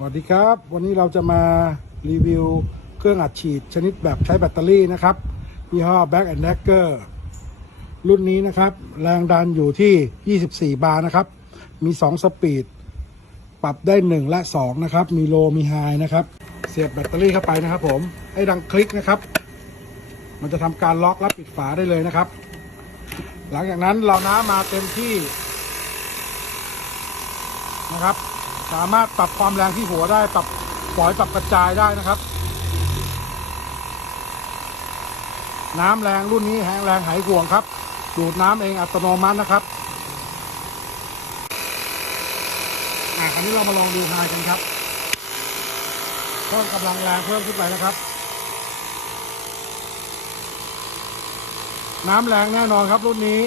สวัสดีครับ วันนี้เราจะมารีวิวเครื่องอัดฉีดชนิดแบบใช้แบตเตอรี่นะครับยี่ห้อ Back and Decker รุ่นนี้นะครับ แรงดันอยู่ที่ 24 บาร์นะครับ มี 2 สปีด ปรับได้ 1 และ 2 นะครับ มีโลมีไฮนะครับ เสียบแบตเตอรี่เข้าไปนะครับผม ให้ดังคลิกนะครับ มันจะทำการล็อกและปิดฝาได้เลยนะครับ หลังจากนั้นเราน้ำมาเต็มที่นะครับ สามารถปรับความแรงที่หัวได้ปรับปล่อยปรับกระจายได้นะครับ น้ำแรงรุ่นนี้แห้งแรงหายห่วงครับ ดูดน้ำเองอัตโนมัตินะครับอะคราวนี้เรามาลองดูไฮกันครับเพิ่มกำลังแรงเพิ่มขึ้นไปนะครับ น้ำแรงแน่นอนครับรุ่นนี้